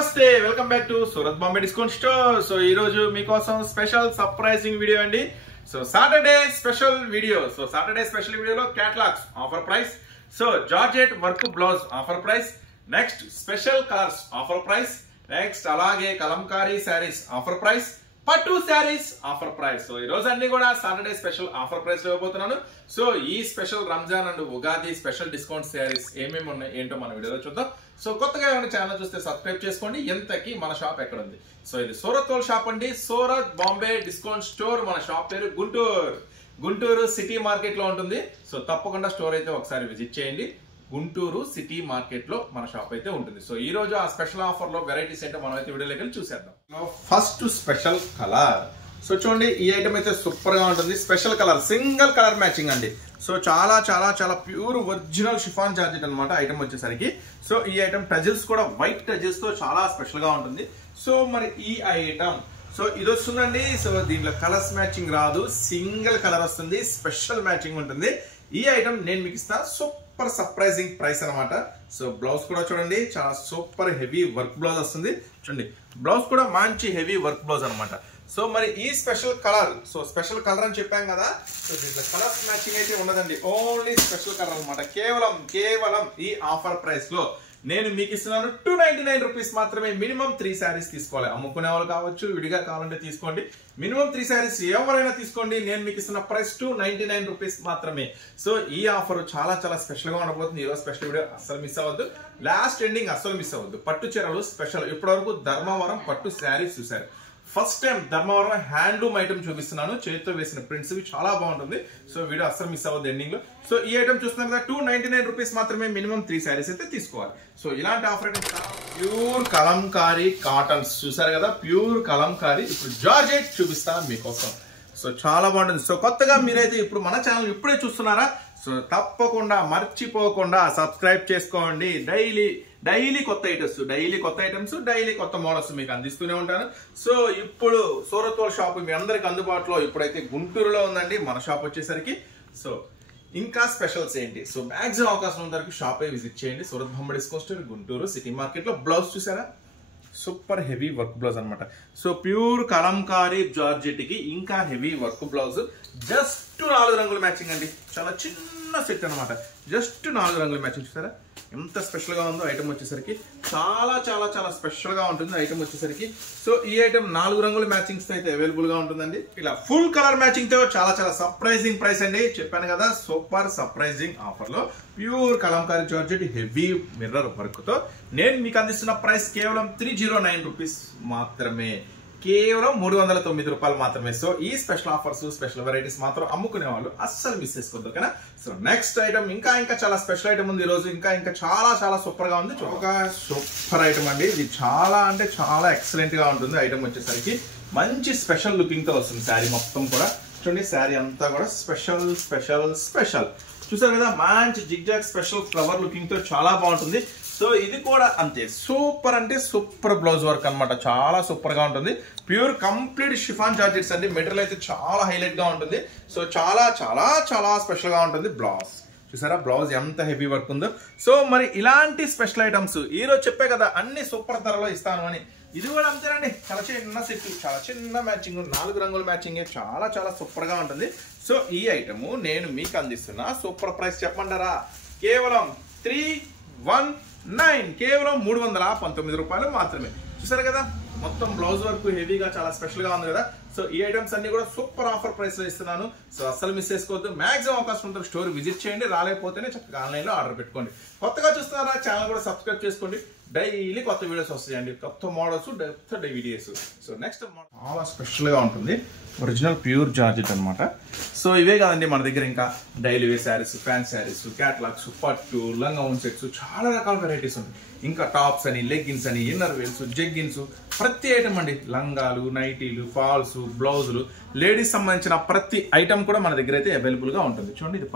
నమస్తే welcome back to Surat Bombay discount store. So ఈ రోజు మీకోసం స్పెషల్ సర్ప్రైజింగ్ వీడియో అండి. సో సాటర్డే స్పెషల్ వీడియోలో catalogues offer price, so georgette work blouse offer price, next special colours offer price, next అలాగే Kalamkari saris offer price, పట్టు saris offer price. So ఈ రోజు అన్ని కూడా సాటర్డే స్పెషల్ ఆఫర్ ప్రైస్ లో ఇవ్వబోతున్నాను. సో ఈ special Ramzan and Ugadi special discount saris ఏమేమి ఉన్నాయి ఏంటో మన వీడియోలో చూద్దాం. సో కొత్తగా ఏమైనా ఛానల్ చూస్తే సబ్స్క్రైబ్ చేసుకోండి. ఎంతకి మన షాప్ ఎక్కడ ఉంది? సో ఇది సూరత్ వాళ్ళ షాప్ అండి. Surat Bombay discount store. మన షాప్ పేరు గుంటూరు సిటీ మార్కెట్ లో ఉంటుంది. సో తప్పకుండా స్టోర్ అయితే ఒకసారి విజిట్ చేయండి. గుంటూరు సిటీ మార్కెట్ లో మన షాప్ అయితే ఉంటుంది. సో ఈ రోజు ఆ స్పెషల్ ఆఫర్ లో వెరైటీస్ ఏంటో మనం అయితే వీడియోలోకి వెళ్ళి చూసేద్దాం. First special colour. సో చూడండి, ఈ ఐటమ్ అయితే సూపర్ గా ఉంటుంది. Special colour, single colour matching అండి. సో చాలా చాలా చాలా ప్యూర్ ఒరిజినల్ షిఫాన్ జార్జెట్ అనమాట ఐటమ్ వచ్చేసరికి. సో ఈ ఐటమ్ టజిల్స్ కూడా వైట్ టజిల్స్ తో చాలా స్పెషల్ గా ఉంటుంది. సో మరి ఈ ఐటమ్ సో ఇది వస్తుందండి. సో దీంట్లో కలర్స్ మ్యాచింగ్ రాదు, సింగిల్ కలర్ వస్తుంది, స్పెషల్ మ్యాచింగ్ ఉంటుంది. ఈ ఐటమ్ నేను మీకు ఇస్తా సూపర్ సర్ప్రైజింగ్ ప్రైస్ అనమాట. సో బ్లౌజ్ కూడా చూడండి, చాలా సూపర్ హెవీ వర్క్ బ్లౌజ్ వస్తుంది. చూడండి, బ్లౌజ్ కూడా మంచి హెవీ వర్క్ బ్లౌజ్ అనమాట. సో మరి ఈ special colour, so special colour అని చెప్పాం కదా. సో దీంట్లో కలర్స్ మ్యాచింగ్ అయితే ఉండదండి, ఓన్లీ స్పెషల్ కలర్ అనమాట. కేవలం ఈ ఆఫర్ ప్రైస్ లో నేను మీకు ఇస్తున్నాను 299 రూపీస్ మాత్రమే. మినిమం 3 శారీస్ తీసుకోవాలి. అమ్ముకునే వాళ్ళు కావచ్చు, విడిగా కావాలంటే తీసుకోండి. మినిమం 3 శారీస్ ఎవరైనా తీసుకోండి. నేను మీకు ఇస్తున్న ప్రైస్ 299 రూపీస్ మాత్రమే. సో ఈ ఆఫర్ చాలా చాలా స్పెషల్ గా ఉండబోతుంది. ఈరోజు స్పెషల్ వీడియో అస్సలు మిస్ అవ్వద్దు, లాస్ట్ ఎండింగ్ అస్సలు మిస్ అవ్వద్దు. పట్టు చీరలు స్పెషల్. ఇప్పటి వరకు ధర్మవరం పట్టు శారీస్ చూసారు. First time Dharmavaram handloom item చూపిస్తున్నాను, చేతితో వేసిన ప్రింట్స్ చాలా బాగుంటుంది. సో వీడియో అస్సలు మిస్ అవ్వద్దు ఎండింగ్ లో. సో ఈ ఐటమ్ చూస్తున్నాం కదా, 299 రూపీస్ మాత్రమే. మినిమం 3 శారీస్ అయితే తీసుకోవాలి. సో ఇలాంటి ఆఫర్ ప్యూర్ కలంకారీ కాటన్స్ చూసారు కదా, ప్యూర్ కలంకారీ. ఇప్పుడు జార్జెట్ చూపిస్తాను మీకోసం. సో చాలా బాగుంటుంది. సో కొత్తగా మీరైతే ఇప్పుడు మన ఛానల్ ఇప్పుడే చూస్తున్నారా, సో తప్పకుండా మర్చిపోకుండా సబ్స్క్రైబ్ చేసుకోండి. డైలీ కొత్త ఐటమ్స్, డైలీ కొత్త మోడల్స్ మీకు అందిస్తూనే ఉంటాను. సో ఇప్పుడు సూరత్ వాళ్ళ షాప్ మీ అందరికి అందుబాటులో ఇప్పుడైతే గుంటూరులో ఉందండి. మన షాప్ వచ్చేసరికి సో ఇంకా స్పెషల్స్ ఏంటి, సో మ్యాక్సిమం అవకాశం ఉన్న వరకు షాప్ విజిట్ చేయండి. Surat Bombay discount store Guntur city market లో. బ్లౌజ్ చూసారా, సూపర్ హెవీ వర్క్ బ్లౌజ్ అనమాట. సో ప్యూర్ కలంకారీ జార్జెట్ కి ఇంకా హెవీ వర్క్ బ్లౌజ్. జస్ట్ 4 రంగుల మ్యాచింగ్ అండి. చాలా చిన్న సెట్ అనమాట. జస్ట్ 4 రంగుల మ్యాచింగ్. చూసారా ఎంత స్పెషల్ గా ఉందో ఐటమ్ వచ్చేసరికి. చాలా చాలా చాలా స్పెషల్ గా ఉంటుంది ఐటమ్ వచ్చేసరికి. సో ఈ ఐటమ్ 4 రంగుల మ్యాచింగ్స్ తో అయితే అవైలబుల్ గా ఉంటుందండి. ఇలా ఫుల్ కలర్ మ్యాచింగ్ తో చాలా చాలా సర్ప్రైజింగ్ ప్రైస్ అండి. చెప్పాను కదా, సూపర్ సర్ప్రైజింగ్ ఆఫర్ లో pure Kalamkari georgette heavy mirror work తో నేను మీకు అందిస్తున్న ప్రైస్ కేవలం 309 రూపీస్ మాత్రమే. కేవలం 309 రూపాయలు మాత్రమే. సో ఈ స్పెషల్ ఆఫర్స్, స్పెషల్ వెరైటీస్ మాత్రం అమ్ముకునే వాళ్ళు అస్సలు మిస్ చేసుకోవద్దు కదా. సో నెక్స్ట్ ఐటమ్ ఇంకా చాలా స్పెషల్ ఐటమ్ ఉంది ఈ రోజు. ఇంకా చాలా చాలా సూపర్ గా ఉంది. ఒక సూపర్ ఐటమ్ అండి. ఇది చాలా అంటే చాలా ఎక్సలెంట్ గా ఉంటుంది ఐటమ్ వచ్చేసరికి. మంచి స్పెషల్ లుకింగ్ తో వస్తుంది శారీ మొత్తం కూడా. చూడండి, శారీ అంతా కూడా స్పెషల్ చూసారు కదా, మంచి జిగ్జాగ్ స్పెషల్ ఫ్లవర్ లుకింగ్ తో చాలా బాగుంటుంది. సో ఇది కూడా అంతే సూపర్ అంటే సూపర్ బ్లౌజ్ వర్క్ అనమాట. చాలా సూపర్ గా ఉంటుంది. ప్యూర్ కంప్లీట్ షిఫాన్ జార్జెట్స్ అండి. మెటీరియల్ అయితే చాలా హైలైట్ గా ఉంటుంది. సో చాలా చాలా చాలా స్పెషల్ గా ఉంటుంది. బ్లౌజ్ చూసారా, బ్లౌజ్ ఎంత హెవీ వర్క్ ఉందో. సో మరి ఇలాంటి స్పెషల్ ఐటమ్స్ ఈ రోజు చెప్పే కదా అన్ని సూపర్ ధరలో ఇస్తాను అని. ఇది కూడా అంతేనండి, చాలా చిన్న సెట్, చాలా చిన్న మ్యాచింగ్, 4 రంగుల మ్యాచింగ్, చాలా చాలా సూపర్ గా ఉంటుంది. సో ఈ ఐటమ్ నేను మీకు అందిస్తున్న సూపర్ ప్రైస్ చెప్పమంటారా, కేవలం 319, కేవలం 319 రూపాయలు మాత్రమే. చూసారు కదా, మొత్తం బ్లౌజ్ వర్క్ హెవీగా చాలా స్పెషల్ గా ఉంది కదా. సో ఈ ఐటమ్స్ అన్ని కూడా సూపర్ ఆఫర్ ప్రైస్ లో ఇస్తున్నాను. సో అస్సలు మిస్ చేసుకోవద్దు. మాక్సిమం అవకాశం ఉంటుంది స్టోర్ విజిట్ చేయండి. రాలేకపోతేనే చక్కగా ఆన్లైన్ లో ఆర్డర్ పెట్టుకోండి. కొత్తగా చూస్తున్నారా, ఛానల్ కూడా సబ్స్క్రైబ్ చేసుకోండి. డైలీ కొత్త వీడియోస్ వస్తాయండి, కొత్త మోడల్స్, కొత్త వీడియోస్. సో నెక్స్ట్ చాలా స్పెషల్ గా ఉంటుంది. ఒరిజినల్ ప్యూర్ జార్జెట్ అనమాట. సో ఇవే కాదండి మన దగ్గర ఇంకా daily wear sarees, fancy sarees, catalogues, పట్టు, లంగౌన్ సెట్స్, చాలా రకాల వెరైటీస్ ఉంటాయి. ఇంకా టాప్స్ అని, లెగ్గిన్స్ అని, ఇన్నర్ వేల్స్, జెగ్గిన్స్, ప్రతి ఐటమ్ అండి. లంగాలు, నైటీలు, ఫాల్స్, బ్లౌజులు, లేడీస్ సంబంధించిన ప్రతి ఐటమ్ కూడా మన దగ్గర అయితే అవైలబుల్ గా ఉంటుంది. చూడండి, ఇది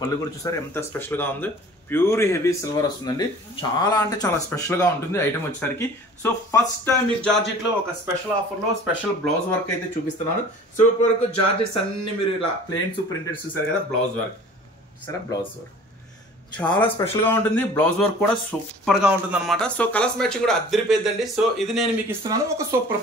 పళ్ళు కూడా చూసారు ఎంత స్పెషల్ గా ఉంది. ప్యూర్ హెవీ సిల్వర్ వస్తుందండి. చాలా అంటే చాలా స్పెషల్ గా ఉంటుంది ఐటమ్ వచ్చేసరికి. సో ఫస్ట్ టైం మీరు జార్జెట్ లో ఒక స్పెషల్ ఆఫర్ లో స్పెషల్ బ్లౌజ్ వర్క్ అయితే చూపిస్తున్నాను. సో ఇప్పటి వరకు జార్జెట్స్ అన్ని మీరు ఇలా ప్లేన్స్, ప్రింటెడ్స్ చూసారు కదా, బ్లౌజ్ వర్క్ చూసారా, బ్లౌజ్ వర్క్ చాలా స్పెషల్ గా ఉంటుంది. బ్లౌజ్ వర్క్ కూడా సూపర్ గా ఉంటుంది అనమాట. సో కలర్స్ మ్యాచింగ్ కూడా అద్దరిపోయిందండి. సో ఇది నేను మీకు ఇస్తున్నాను ఒక సూపర్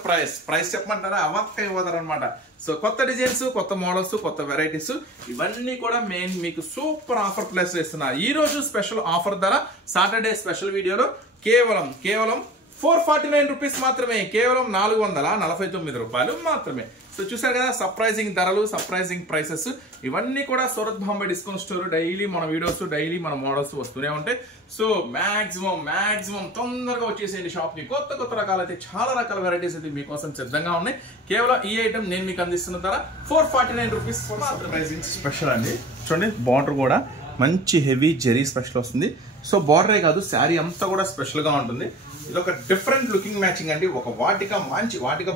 ప్రైస్ చెప్పమంటారా? అవక్క ఇవ్వదారు అనమాట. సో కొత్త డిజైన్స్, కొత్త మోడల్స్, కొత్త వెరైటీస్ ఇవన్నీ కూడా మేము మీకు సూపర్ ఆఫర్ ప్లేస్ ఇస్తున్నా. ఈ రోజు స్పెషల్ ఆఫర్ ధర సాటర్డే స్పెషల్ వీడియోలో కేవలం 449 రూపీస్ మాత్రమే. కేవలం 449 రూపాయలు మాత్రమే. సో చూసారు కదా సర్ప్రైజింగ్ ధరలు, సర్ప్రైజింగ్ ప్రైసెస్ ఇవన్నీ కూడా Surat Bombay discount store. Daily మన వీడియోస్, డైలీ మన మోడల్స్ వస్తూనే ఉంటాయి. సో మాక్సిమం తొందరగా వచ్చేసేయండి షాప్ కి. కొత్త రకాలు అయితే చాలా రకాల వెరైటీస్ అయితే మీకోసం సిద్ధంగా ఉన్నాయి. కేవలం ఈ ఐటమ్ నేను మీకు అందిస్తున్న ధర 449 రూపీస్. సర్ప్రైజింగ్ స్పెషల్ అండి. చూడండి బార్డర్ కూడా మంచి హెవీ జెరీ స్పెషల్ వస్తుంది. సో బార్డరే కాదు శారీ అంతా కూడా స్పెషల్ గా ఉంటుంది. ఇది ఒక డిఫరెంట్ లుకింగ్ మ్యాచింగ్ అండి. ఒక వాటిక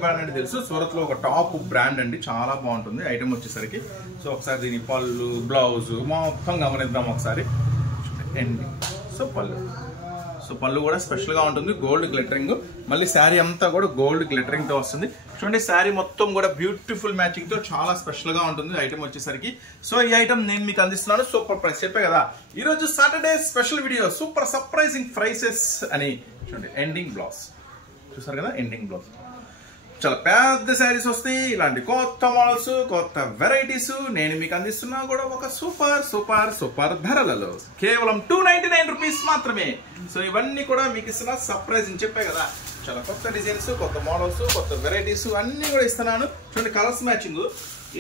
బ్రాండ్ అంటే తెలుసు, సూరత్ లో ఒక టాప్ బ్రాండ్ అండి. చాలా బాగుంటుంది ఐటమ్ వచ్చేసరికి. సో ఒకసారి దీని పళ్ళు, బ్లౌజ్ మొత్తం గమనిద్దాం ఒకసారి. సో పళ్ళు కూడా స్పెషల్ గా ఉంటుంది. గోల్డ్ గ్లిటరింగ్, మళ్ళీ శారీ అంతా కూడా గోల్డ్ గ్లిటరింగ్ తో వస్తుంది. చూడండి శారీ మొత్తం కూడా బ్యూటిఫుల్ మ్యాచింగ్ తో చాలా స్పెషల్ గా ఉంటుంది ఐటమ్ వచ్చేసరికి. సో ఈ ఐటమ్ నేను మీకు అందిస్తున్నాను సూపర్ ప్రైస్. చెప్పే కదా ఈ రోజు Saturday special video super surprising prices అని. చూడండి ఎండింగ్ బ్లౌజ్ చూసారు కదా, ఎండింగ్ బ్లౌజ్ చాలా పెద్ద శారీస్ వస్తాయి. ఇలాంటి కొత్త మోడల్స్, కొత్త వెరైటీస్ నేను మీకు అందిస్తున్నా కూడా ఒక సూపర్ ధరలలో. కేవలం 299 రూపీస్ మాత్రమే. సో ఇవన్నీ కూడా మీకు ఇస్తున్నా సర్ప్రైజింగ్. చెప్పే కదా చాలా కొత్త డిజైన్స్, కొత్త మోడల్స్, కొత్త వెరైటీస్ అన్ని కూడా ఇస్తున్నాను. చూడండి కలర్స్ మ్యాచింగ్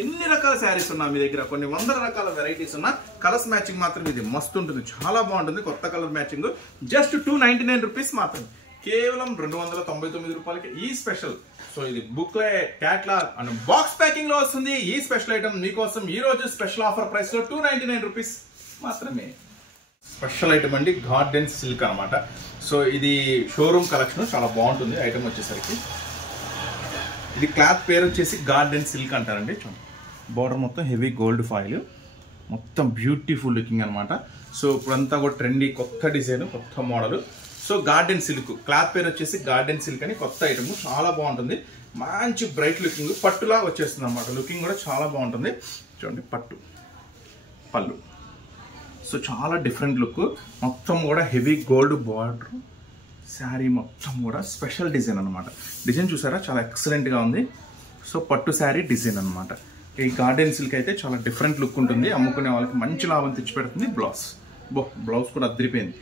ఎన్ని రకాల శారీస్ ఉన్నా మీ దగ్గర, కొన్ని వందల రకాల వెరైటీస్ ఉన్నా కలర్స్ మ్యాచింగ్ మాత్రం ఇది మస్తు ఉంటుంది. చాలా బాగుంటుంది కొత్త కలర్ మ్యాచింగ్. జస్ట్ 299 రూపీస్ మాత్రమే. కేవలం 299 రూపాయలకి ఈ స్పెషల్. సో ఇది booklet, catalogue and box packing లో వస్తుంది. ఈ స్పెషల్ ఐటమ్ మీకోసం ఈ రోజు స్పెషల్ ఆఫర్ ప్రైస్ లో 299 రూపీస్ మాత్రమే. స్పెషల్ ఐటమ్ అండి, గార్డెన్ సిల్క్ అనమాట. సో ఇది షోరూమ్ కలెక్షన్, చాలా బాగుంటుంది ఐటమ్ వచ్చేసరికి. ఇది క్లాత్ పేరు వచ్చేసి గార్డెన్ సిల్క్ అంటారండి. బార్డర్ మొత్తం హెవీ గోల్డ్ ఫాయిల్, మొత్తం బ్యూటిఫుల్ లుకింగ్ అనమాట. సో ఇప్పుడంతా కూడా ట్రెండీ కొత్త డిజైన్, కొత్త model. So garden silk cloth పేరు వచ్చేసి గార్డెన్ సిల్క్ అని కొత్త ఐటమ్. చాలా బాగుంటుంది, మంచి బ్రైట్ లుకింగ్, పట్టులా వచ్చేస్తుంది అనమాట. లుకింగ్ కూడా చాలా బాగుంటుంది. చూడండి పళ్ళు సో చాలా డిఫరెంట్ లుక్, మొత్తం కూడా హెవీ గోల్డ్ బార్డర్. శారీ మొత్తం కూడా స్పెషల్ డిజైన్ అనమాట. డిజైన్ చూసారా చాలా ఎక్సలెంట్గా ఉంది. సో పట్టు శారీ డిజైన్ అనమాట. ఈ గార్డెన్ సిల్క్ అయితే చాలా డిఫరెంట్ లుక్ ఉంటుంది. అమ్ముకునే వాళ్ళకి మంచి లాభం తెచ్చిపెడుతుంది. బ్లౌజ్ కూడా అద్దరిపోయింది.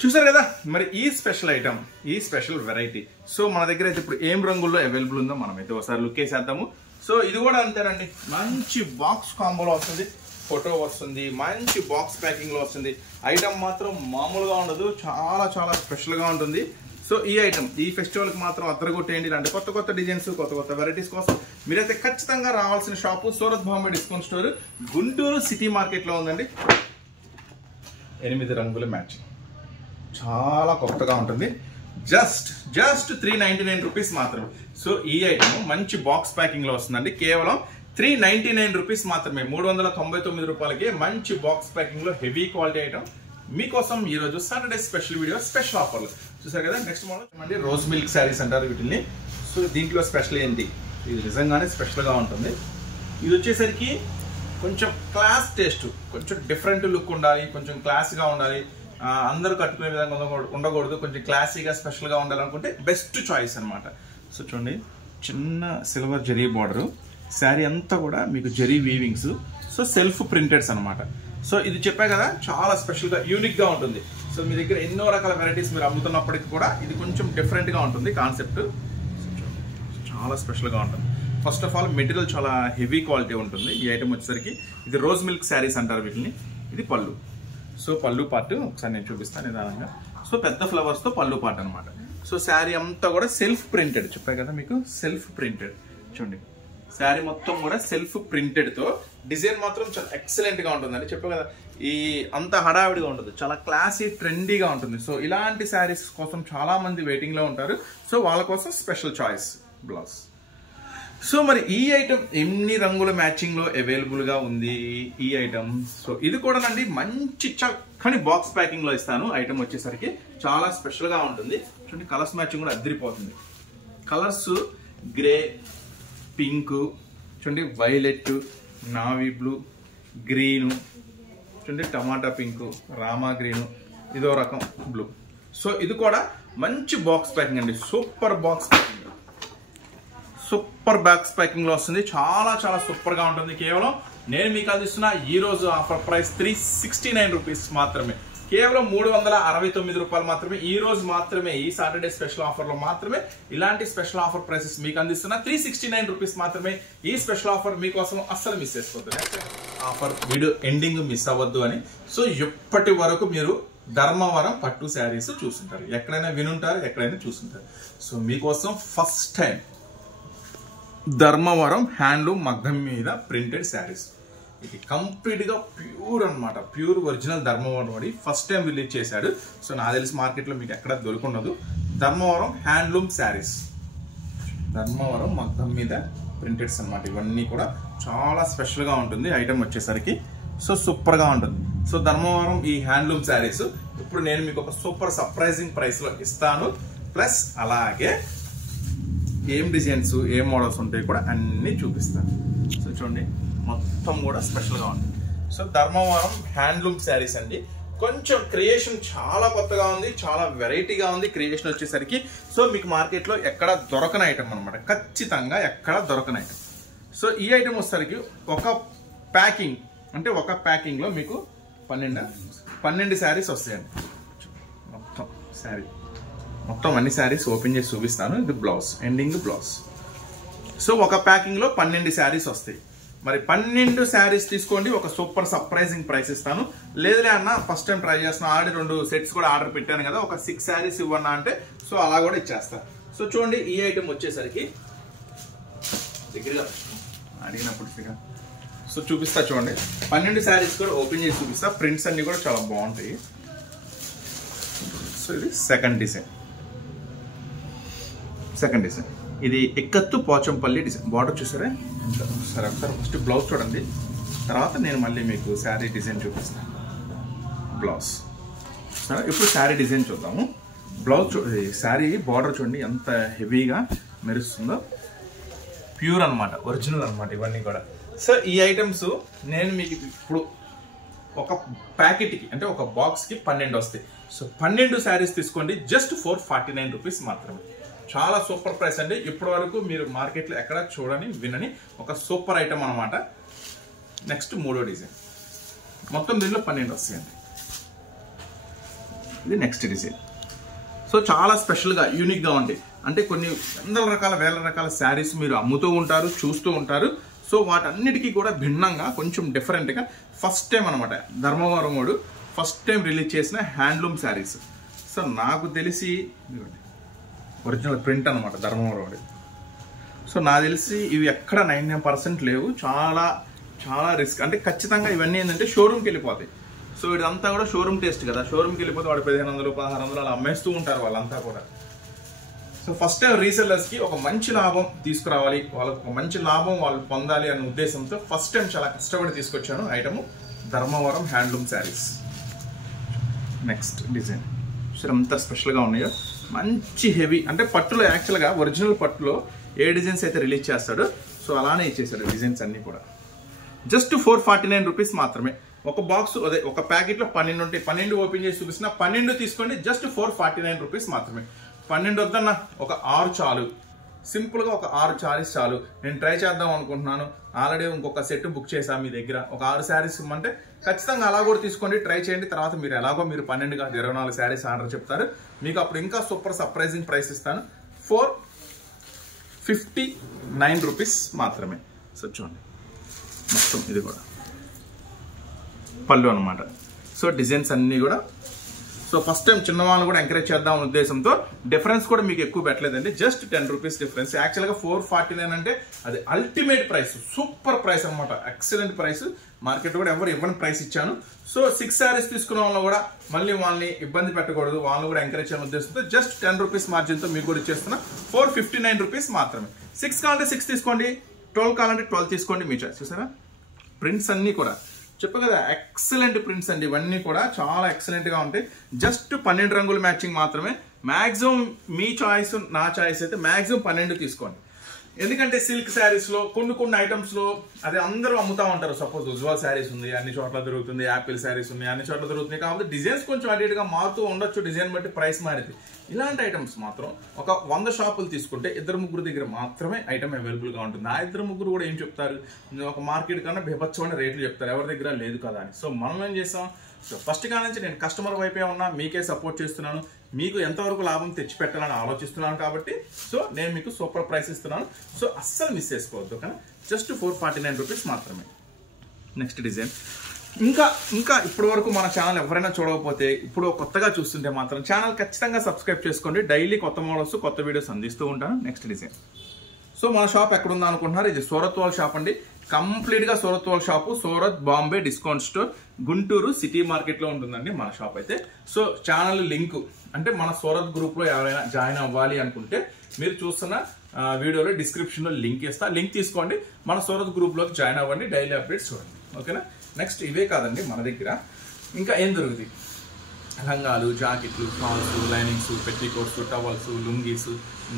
చూసారు కదా మరి ఈ స్పెషల్ ఐటమ్, ఈ స్పెషల్ వెరైటీ. సో మన దగ్గర అయితే ఇప్పుడు ఏం రంగుల్లో అవైలబుల్ ఉందో మనం అయితే ఒకసారి లుక్ వేసేద్దాము. సో ఇది కూడా అంతేనండి, మంచి బాక్స్ కాంబోలో వస్తుంది, ఫోటో వస్తుంది, మంచి బాక్స్ ప్యాకింగ్ లో వస్తుంది. ఐటమ్ మాత్రం మామూలుగా ఉండదు, చాలా స్పెషల్ గా ఉంటుంది. సో ఈ ఐటమ్ ఈ ఫెస్టివల్ కి మాత్రం అద్దరగొట్టేయండి. ఇలాంటి కొత్త డిజైన్స్, కొత్త వెరైటీస్ కోసం మీరైతే ఖచ్చితంగా రావాల్సిన shop Surat Bombay discount store, Guntur city market లో ఉందండి. 8 రంగుల మ్యాచింగ్ చాలా కొత్తగా ఉంటుంది. జస్ట్ 399 రూపీస్ మాత్రమే. సో ఈ ఐటమ్ మంచి బాక్స్ ప్యాకింగ్ లో వస్తుందండి. కేవలం 399 రూపీస్ మాత్రమే. 399 రూపాయలకి మంచి బాక్స్ ప్యాకింగ్ లో హెవీ క్వాలిటీ ఐటమ్ మీకోసం ఈ రోజు సాటర్డే స్పెషల్ వీడియో, స్పెషల్ ఆఫర్లు. చూసారు కదా నెక్స్ట్ మోడల్ అండి, రోజ్ మిల్క్ శారీస్ అంటారు వీటిని. సో దీంట్లో స్పెషల్ ఏంటి, ఇది నిజంగానే స్పెషల్ గా ఉంటుంది. ఇది వచ్చేసరికి కొంచెం క్లాస్ టేస్ట్, కొంచెం డిఫరెంట్ లుక్ ఉండాలి, కొంచెం క్లాస్ గా ఉండాలి, అందరూ కట్టుకునే విధంగా ఉండకూడదు, కొంచెం క్లాసీగా స్పెషల్ గా ఉండాలనుకుంటే బెస్ట్ చాయిస్ అనమాట. సో చూడండి చిన్న సిల్వర్ జరీ బార్డర్, శారీ అంతా కూడా మీకు జరీ వీవింగ్స్. సో సెల్ఫ్ ప్రింటెడ్స్ అనమాట. సో ఇది చెప్పా కదా చాలా స్పెషల్ గా యూనిక్ గా ఉంటుంది. సో మీ దగ్గర ఎన్నో రకాల వెరైటీస్ మీరు అమ్ముతున్నప్పటికీ కూడా ఇది కొంచెం డిఫరెంట్ గా ఉంటుంది కాన్సెప్ట్. చాలా స్పెషల్ గా ఉంటుంది. ఫస్ట్ ఆఫ్ ఆల్ మెటీరియల్ చాలా హెవీ క్వాలిటీ ఉంటుంది. ఈ ఐటమ్ వచ్చేసరికి ఇది రోజ్ మిల్క్ శారీస్ అంటారు వీటిని. ఇది పళ్ళు. సో పళ్ళు పార్ట్ ఒకసారి నేను చూపిస్తాను నిదానంగా. సో పెద్ద ఫ్లవర్స్ తో పళ్ళు పార్ట్ అనమాట. సో శారీ అంతా కూడా సెల్ఫ్ ప్రింటెడ్, చెప్పా కదా మీకు సెల్ఫ్ ప్రింటెడ్. చూడండి శారీ మొత్తం కూడా సెల్ఫ్ ప్రింటెడ్ తో డిజైన్ మాత్రం చాలా ఎక్సలెంట్ గా ఉంటుందండి. చెప్పా కదా ఈ అంత హడావిడిగా ఉంటుంది, చాలా క్లాసీ ట్రెండీగా ఉంటుంది. సో ఇలాంటి శారీస్ కోసం చాలా మంది వెయిటింగ్ లో ఉంటారు. సో వాళ్ళ కోసం స్పెషల్ చాయిస్ బ్లౌజ్. సో మరి ఈ ఐటమ్ ఎన్ని రంగుల మ్యాచింగ్ లో అవైలబుల్ గా ఉంది ఈ ఐటమ్. సో ఇది కూడానండి మంచి చక్కని బాక్స్ ప్యాకింగ్ లో ఇస్తాను. ఐటమ్ వచ్చేసరికి చాలా స్పెషల్ గా ఉంటుంది. చూడండి కలర్స్ మ్యాచింగ్ కూడా అదిరిపోతుంది. కలర్స్ గ్రే, పింక్, చూడండి వైలెట్, నావీ బ్లూ, గ్రీన్, చూడండి టమాటా పింక్, రామా గ్రీన్, ఇదో రకం బ్లూ. సో ఇది కూడా మంచి బాక్స్ ప్యాకింగ్ అండి, super box packing, super box packing లో వస్తుంది. చాలా చాలా సూపర్ గా ఉంటుంది. కేవలం నేను మీకు అందిస్తున్న ఈ రోజు ఆఫర్ ప్రైస్ 369 రూపీస్ మాత్రమే, కేవలం 369 రూపాయలు మాత్రమే. ఈ రోజు మాత్రమే, ఈ సాటర్డే స్పెషల్ ఆఫర్ లో మాత్రమే ఇలాంటి స్పెషల్ ఆఫర్ ప్రైసెస్ మీకు అందిస్తున్న 369 రూపీస్ మాత్రమే. ఈ స్పెషల్ ఆఫర్ మీకోసం అస్సలు మిస్ చేసుకోవద్దు. ఆఫర్ వీడియో ఎండింగ్ మిస్ అవ్వద్దు అని. సో ఇప్పటి వరకు మీరు ధర్మవరం పట్టు శారీస్ చూస్తుంటారు, ఎక్కడైనా వినుంటారు, ఎక్కడైనా చూస్తుంటారు. సో మీకోసం ఫస్ట్ టైం ధర్మవరం హ్యాండ్లూమ్ మగ్గం మీద ప్రింటెడ్ శారీస్. ఇది కంప్లీట్ గా ప్యూర్ అనమాట, ప్యూర్ ఒరిజినల్ ధర్మవరం వాడి ఫస్ట్ టైం రిలీజ్ చేశాడు. సో నాకు తెలిసి మార్కెట్ లో మీకు ఎక్కడ దొరుకుండదు. ధర్మవరం హ్యాండ్లూమ్ శారీస్, ధర్మవరం మగ్గం మీద ప్రింటెడ్స్ అనమాట. ఇవన్నీ కూడా చాలా స్పెషల్ గా ఉంటుంది ఐటమ్ వచ్చేసరికి. సో సూపర్ గా ఉంటుంది. సో ధర్మవరం ఈ హ్యాండ్లూమ్ శారీస్ ఇప్పుడు నేను మీకు ఒక సూపర్ సర్ప్రైజింగ్ ప్రైస్ లో ఇస్తాను. ప్లస్ అలాగే ఏం డిజైన్స్, ఏం మోడల్స్ ఉంటాయి కూడా అన్ని చూపిస్తాను. సో చూడండి మొత్తం కూడా స్పెషల్ గా ఉంది. సో ధర్మవరం హ్యాండ్లూమ్ శారీస్ అండి. కొంచెం క్రియేషన్ చాలా కొత్తగా ఉంది, చాలా వెరైటీగా ఉంది క్రియేషన్ వచ్చేసరికి. సో మీకు మార్కెట్ లో ఎక్కడ దొరకని ఐటమ్ అనమాట, ఖచ్చితంగా ఎక్కడ దొరకని ఐటమ్. సో ఈ ఐటమ్ వచ్చేసరికి ఒక ప్యాకింగ్ అంటే ఒక ప్యాకింగ్ లో మీకు 12 శారీస్ వస్తాయండి. మొత్తం శారీ, మొత్తం అన్ని శారీస్ ఓపెన్ చేసి చూపిస్తాను. ఇది బ్లౌజ్, ఎండింగ్ బ్లౌజ్. సో ఒక ప్యాకింగ్ లో 12 శారీస్ వస్తాయి. మరి 12 శారీస్ తీసుకోండి, ఒక సూపర్ సర్ప్రైజింగ్ ప్రైస్ ఇస్తాను. లేదులే అన్న ఫస్ట్ టైం ట్రై చేస్తున్నా, ఆల్రెడీ 2 సెట్స్ కూడా ఆర్డర్ పెట్టాను కదా, ఒక 6 శారీస్ ఇవ్వన్నా అంటే సో అలా కూడా ఇచ్చేస్తా. సో చూడండి ఈ ఐటమ్ వచ్చేసరికి దగ్గరగా అడిగినప్పుడు సో చూపిస్తా చూడండి. 12 శారీస్ కూడా ఓపెన్ చేసి చూపిస్తా. ప్రింట్స్ అన్ని కూడా చాలా బాగుంటాయి. సో ఇది సెకండ్ డిజైన్, ఇది ఎక్కత్తు పోచంపల్లి డిజైన్. బార్డర్ చూసారా సరే. ఒకసారి ఫస్ట్ బ్లౌజ్ చూడండి, తర్వాత నేను మళ్ళీ మీకు శారీ డిజైన్ చూపిస్తాను. బ్లౌజ్ సరే, ఇప్పుడు శారీ డిజైన్ చూద్దాము. బ్లౌజ్ శారీ బార్డర్ చూడండి ఎంత హెవీగా మెరుస్తుందో, ప్యూర్ అనమాట, ఒరిజినల్ అనమాట ఇవన్నీ కూడా. సో ఈ ఐటమ్స్ నేను మీకు ఇప్పుడు ఒక ప్యాకెట్కి అంటే ఒక బాక్స్కి 12 వస్తాయి. సో 12 శారీస్ తీసుకోండి, జస్ట్ 449 రూపీస్ మాత్రమే. చాలా సూపర్ ప్రైస్ అండి. ఇప్పటి వరకు మీరు మార్కెట్లో ఎక్కడ చూడని వినని ఒక సూపర్ ఐటమ్ అనమాట. నెక్స్ట్ మూడో డిజైన్, మొత్తం దీనిలో 12 వస్తాయండి. ఇది నెక్స్ట్ డిజైన్. సో చాలా స్పెషల్గా యూనిక్గా ఉంటాయి. అంటే కొన్ని వందల రకాల వేల రకాల శారీస్ మీరు అమ్ముతూ ఉంటారు, చూస్తూ ఉంటారు. సో వాటన్నిటికీ కూడా భిన్నంగా కొంచెం డిఫరెంట్గా ఫస్ట్ టైం అనమాట ధర్మవరం వాడు ఫస్ట్ టైం రిలీజ్ చేసిన హ్యాండ్లూమ్ శారీస్. సో నాకు తెలిసి ఒరిజినల్ ప్రింట్ అనమాట ధర్మవరం వాడు. సో నాకు తెలిసి ఇవి ఎక్కడ 99% లేవు. చాలా చాలా రిస్క్. అంటే ఖచ్చితంగా ఇవన్నీ ఏంటంటే షోరూమ్కి వెళ్ళిపోతాయి. సో ఇదంతా కూడా షోరూమ్ టేస్ట్ కదా, షోరూమ్కి వెళ్ళిపోతే వాడు 1500 1600 అలా అమ్మేస్తూ ఉంటారు వాళ్ళంతా కూడా. సో ఫస్ట్ టైం రీసెల్లర్స్కి ఒక మంచి లాభం తీసుకురావాలి, వాళ్ళకి ఒక మంచి లాభం వాళ్ళు పొందాలి అనే ఉద్దేశంతో ఫస్ట్ టైం చాలా కష్టపడి తీసుకొచ్చాను item Dharmavaram handloom saris. Next design సరే ఎంత స్పెషల్గా ఉన్నాయో, మంచి హెవీ. అంటే పట్టులో యాక్చువల్గా ఒరిజినల్ పట్టులో ఏ డిజైన్స్ అయితే రిలీజ్ చేస్తాడో సో అలానే ఇచ్చేసాడు డిజైన్స్ అన్నీ కూడా. జస్ట్ 449 రూపీస్ మాత్రమే. ఒక బాక్స్ అదే ఒక ప్యాకెట్లో 12 ఉంటాయి. 12 ఓపెన్ చేసి చూపిస్తున్నా. 12 తీసుకోండి, జస్ట్ 449 రూపీస్ మాత్రమే. 12 వద్దన్న, ఒక 6 చాలు. సింపుల్గా ఒక 6 శారీస్ చాలు. నేను ట్రై చేద్దాం అనుకుంటున్నాను, ఆల్రెడీ ఇంకొక సెట్ బుక్ చేశాను మీ దగ్గర. ఒక 6 శారీస్ ఇమ్మంటే ఖచ్చితంగా అలా కూడా తీసుకోండి, ట్రై చేయండి. తర్వాత మీరు ఎలాగో మీరు 12 కాదు 24 శారీస్ ఆర్డర్ చెప్తారు, మీకు అప్పుడు ఇంకా సూపర్ సర్ప్రైజింగ్ ప్రైస్ ఇస్తాను. 459 రూపీస్ మాత్రమే. సో చూడండి మొత్తం ఇది కూడా పళ్ళు అనమాట. సో డిజైన్స్ అన్నీ కూడా. సో ఫస్ట్ టైం చిన్నవాళ్ళు కూడా ఎంకరేజ్ చేద్దాం ఉద్దేశంతో డిఫరెన్స్ కూడా మీకు ఎక్కువ పెట్టలేదండి, జస్ట్ 10 రూపీస్ డిఫరెన్స్. యాక్చువల్గా 449 అంటే అది అల్టిమేట్ ప్రైస్, సూపర్ ప్రైస్ అనమాట, ఎక్సలెంట్ ప్రైస్. మార్కెట్ కూడా ఎవరు ఇవ్వని ప్రైస్ ఇచ్చాను. సో 6 శారీస్ తీసుకున్న వాళ్ళు కూడా మళ్ళీ వాళ్ళని ఇబ్బంది పెట్టకూడదు, వాళ్ళు కూడా ఎంకరేజ్ చేయాలని ఉద్దేశంతో జస్ట్ 10 రూపీస్ మార్జిన్తో మీకు కూడా ఇచ్చేస్తున్నా. 459 రూపీస్ మాత్రమే. 6 కావాలంటే 6 తీసుకోండి, 12 కావాలంటే 12 తీసుకోండి, మీ చాయిస్. చూసారా ప్రింట్స్ అన్నీ కూడా చెప్పు కదా, ఎక్సలెంట్ ప్రింట్స్ అండి. ఇవన్నీ కూడా చాలా ఎక్సలెంట్ గా ఉంటాయి. జస్ట్ 12 రంగుల మ్యాచింగ్ మాత్రమే. మాక్సిమం మీ చాయిస్ నా చాయిస్ అయితే మాక్సిమం 12 తీసుకోండి. ఎందుకంటే సిల్క్ శారీస్ లో కొన్ని ఐటమ్స్ లో అది అందరూ అమ్ముతా ఉంటారు. సపోజ్ ఉజ్వాల్ శారీస్ ఉంది, అన్ని చోట్ల దొరుకుతుంది. యాపిల్ శారీస్ ఉన్నాయి, అన్ని చోట్ల దొరుకుతుంది. కాబట్టి డిజైన్స్ కొంచెం అటు ఇటుగా మారుతూ ఉండొచ్చు, డిజైన్ బట్టి ప్రైస్ మారింది. ఇలాంటి ఐటమ్స్ మాత్రం ఒక 100 షాపులు తీసుకుంటే 2-3 దగ్గర మాత్రమే ఐటమ్ అవైలబుల్ గా ఉంటుంది. ఆ 2-3 కూడా ఏం చెప్తారు, ఒక మార్కెట్ కన్నా బీభత్సమైన రేట్లు చెప్తారు, ఎవరి దగ్గర లేదు కదా అని. సో మనం ఏం చేసాం, సో ఫస్ట్ గా నుంచి నేను కస్టమర్ వైపే ఉన్నా, మీకే సపోర్ట్ చేస్తున్నాను, మీకు ఎంతవరకు లాభం తెచ్చి పెట్టాలని ఆలోచిస్తున్నాను. కాబట్టి సో నేను మీకు సూపర్ ప్రైస్ ఇస్తున్నాను. సో అస్సలు మిస్ చేసుకోవద్దు. కానీ జస్ట్ 449 రూపీస్ మాత్రమే. నెక్స్ట్ డిజైన్ ఇంకా ఇప్పటి వరకు మన ఛానల్ ఎవరైనా చూడకపోతే, ఇప్పుడు కొత్తగా చూస్తుంటే మాత్రం ఛానల్ ఖచ్చితంగా సబ్స్క్రైబ్ చేసుకోండి. డైలీ కొత్త మోడల్స్, కొత్త వీడియోస్ అందిస్తూ ఉంటాను. Next design. సో మన షాప్ ఎక్కడుందా అనుకుంటున్నారు, ఇది సూరత్ వాల్ షాప్ అండి. కంప్లీట్ గా Surat wall shop, Surat Bombay discount store, Guntur city market లో ఉంటుందండి మన షాప్ అయితే. సో ఛానల్ లింక్ అంటే మన సూరత్ గ్రూప్ లో ఎవరైనా జాయిన్ అవ్వాలి అనుకుంటే మీరు చూస్తున్న వీడియోలో డిస్క్రిప్షన్ లో లింక్ ఇస్తా, లింక్ తీసుకోండి, మన సూరత్ గ్రూప్ లోకి జాయిన్ అవ్వండి, డైలీ అప్డేట్స్ చూడండి. ఓకేనా. నెక్స్ట్ ఇవే కాదండి మన దగ్గర ఇంకా ఏం దొరుకుతాయి, లంగాలు, జాకెట్లు, falls, linings, petticoats, towels, lungis,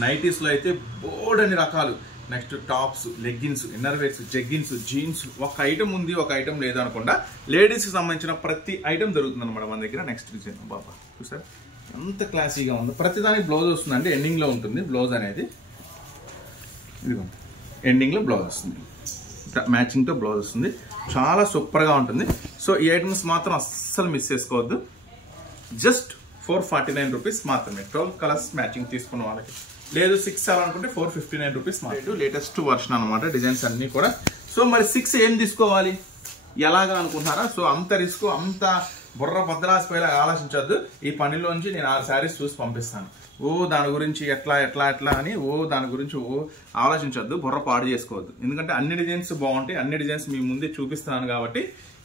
nighties లో అయితే బోర్డ్ అన్ని రకాలు. Next tops, leggings, inner wears, jeggings, jeans, ఒక ఐటమ్ ఉంది ఒక ఐటమ్ లేదు అనకుండా లేడీస్ కి సంబంధించిన ప్రతి ఐటమ్ దొరుకుతుంది అనమాట మన దగ్గర. నెక్స్ట్ డిజైన్ బాబా చూసారు ఎంత క్లాసీగా ఉందో. ప్రతిదానికి బ్లౌజ్ వస్తుందండి, ఎండింగ్ లో ఉంటుంది బ్లౌజ్ అనేది. ఇదిగో ఎండింగ్ లో బ్లౌజ్ వస్తుంది, మ్యాచింగ్ తో బ్లౌజ్ వస్తుంది, చాలా సూపర్ గా ఉంటుంది. సో ఈ ఐటమ్స్ మాత్రం అస్సలు మిస్ చేసుకోవద్దు. జస్ట్ 449 రూపీస్ మాత్రమే. 12 కలర్స్ మ్యాచింగ్ తీసుకున్న వాళ్ళకి. లేదు 6 అవ్వాలనుకుంటే 459 రూపీస్ మాత్రమే. లేటెస్ట్ వర్షన్ అనమాట, డిజైన్స్ అన్ని కూడా. సో మరి 6 ఏం తీసుకోవాలి ఎలాగా అనుకుంటున్నారా? సో అంత రిస్క్, అంత బుర్ర బద్దలాసిపోయేలా ఆలోచించద్దు. ఈ పనిలోంచి నేను 6 శారీస్ చూసి పంపిస్తాను. దాని గురించి ఎట్లా అని దాని గురించి ఆలోచించద్దు, బుర్ర పాడు చేసుకోవద్దు. ఎందుకంటే అన్ని డిజైన్స్ బాగుంటాయి, అన్ని డిజైన్స్ మీ ముందే చూపిస్తున్నాను కాబట్టి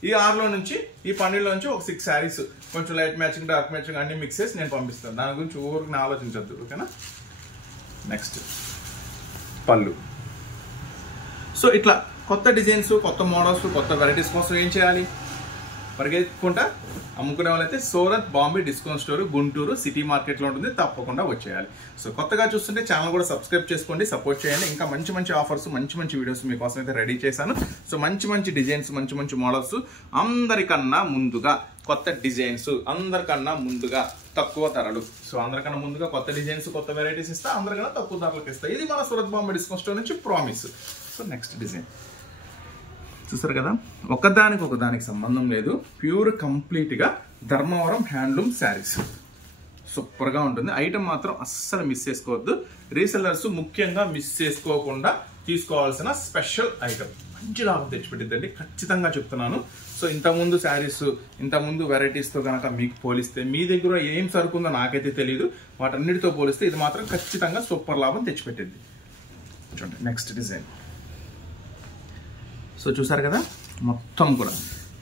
ఈ 6లో నుంచి ఈ పన్నెండులోంచి ఒక 6 శారీస్ కొంచెం లైట్ మ్యాచింగ్, డార్క్ మ్యాచింగ్ అన్ని మిక్స్ చేసి నేను పంపిస్తాను. దాని గురించి ఊరికి ఆలోచించద్దు. ఓకేనా. నెక్స్ట్ పళ్ళు. సో ఇట్లా కొత్త డిజైన్స్, కొత్త మోడల్స్, కొత్త వెరైటీస్ కోసం ఏం చేయాలి, పరిగెత్తుకుంటా అమ్ముకునే వాళ్ళైతే Surat Bombay discount store, Guntur city market లో ఉంటుంది, తప్పకుండా వచ్చేయాలి. సో కొత్తగా చూస్తుంటే ఛానల్ కూడా సబ్స్క్రైబ్ చేసుకోండి, సపోర్ట్ చేయండి. ఇంకా మంచి ఆఫర్స్, మంచి వీడియోస్ మీకోసం అయితే రెడీ చేశాను. సో మంచి డిజైన్స్, మంచి మోడల్స్, అందరికన్నా ముందుగా కొత్త డిజైన్స్, అందరికన్నా ముందుగా తక్కువ ధరలు. సో అందరికన్నా ముందుగా కొత్త డిజైన్స్, కొత్త వెరైటీస్ ఇస్తా, అందరికన్నా తక్కువ ధరలకు ఇస్తా. ఇది మన సూరత్ బాంబే డిస్కౌంట్ స్టోర్ నుంచి ప్రామిస్. సో నెక్స్ట్ డిజైన్ చూసారు కదా, ఒకదానికి సంబంధం లేదు, ప్యూర్ కంప్లీట్ గా ధర్మవరం హ్యాండ్లూమ్ శారీస్. సూపర్ గా ఉంటుంది. ఐటమ్ మాత్రం అస్సలు మిస్ చేసుకోవద్దు. రీసెల్లర్స్ ముఖ్యంగా మిస్ చేసుకోకుండా తీసుకోవాల్సిన స్పెషల్ ఐటమ్. మంచి లాభం తెచ్చిపెట్టిద్దండి, ఖచ్చితంగా చెప్తున్నాను. సో ఇంతకుముందు శారీస్, ఇంతకుముందు వెరైటీస్తో కనుక మీకు పోలిస్తే, మీ దగ్గర ఏం సరుకుందో నాకైతే తెలియదు, వాటన్నిటితో పోలిస్తే ఇది మాత్రం ఖచ్చితంగా సూపర్ లాభం తెచ్చిపెట్టింది. చూడండి నెక్స్ట్ డిజైన్. సో చూసారు కదా, మొత్తం కూడా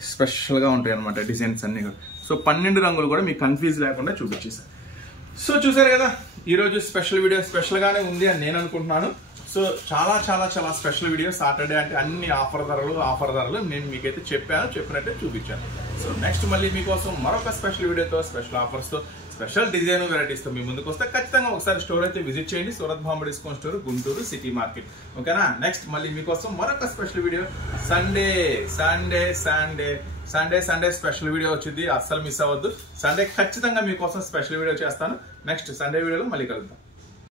స్పెషల్గా ఉంటాయి అనమాట డిజైన్స్ అన్ని కూడా. సో 12 రంగులు కూడా మీకు కన్ఫ్యూజ్ లేకుండా చూపించేసారు. సో చూసారు కదా, ఈరోజు స్పెషల్ వీడియో స్పెషల్గానే ఉంది అని నేను అనుకుంటున్నాను. సో చాలా స్పెషల్ వీడియో. సాటర్డే అంటే అన్ని ఆఫర్ ధరలు నేను మీకైతే చెప్పినట్టే చూపించాను. సో నెక్స్ట్ మళ్ళీ మీకోసం మరొక స్పెషల్ వీడియోతో, స్పెషల్ ఆఫర్స్తో, స్పెషల్ డిజైన్ వెరైటీస్తో మీ ముందుకు వస్తే ఖచ్చితంగా ఒకసారి స్టోర్ అయితే విజిట్ చేయండి. Surat Bombay discount store, Guntur city market. ఓకేనా. నెక్స్ట్ మళ్ళీ మీకోసం మరొక special video Sunday special video వచ్చింది, అస్సలు మిస్ అవ్వద్దు. సండే ఖచ్చితంగా మీకోసం స్పెషల్ వీడియో చేస్తాను. నెక్స్ట్ సండే వీడియోలో మళ్ళీ కలుద్దాం.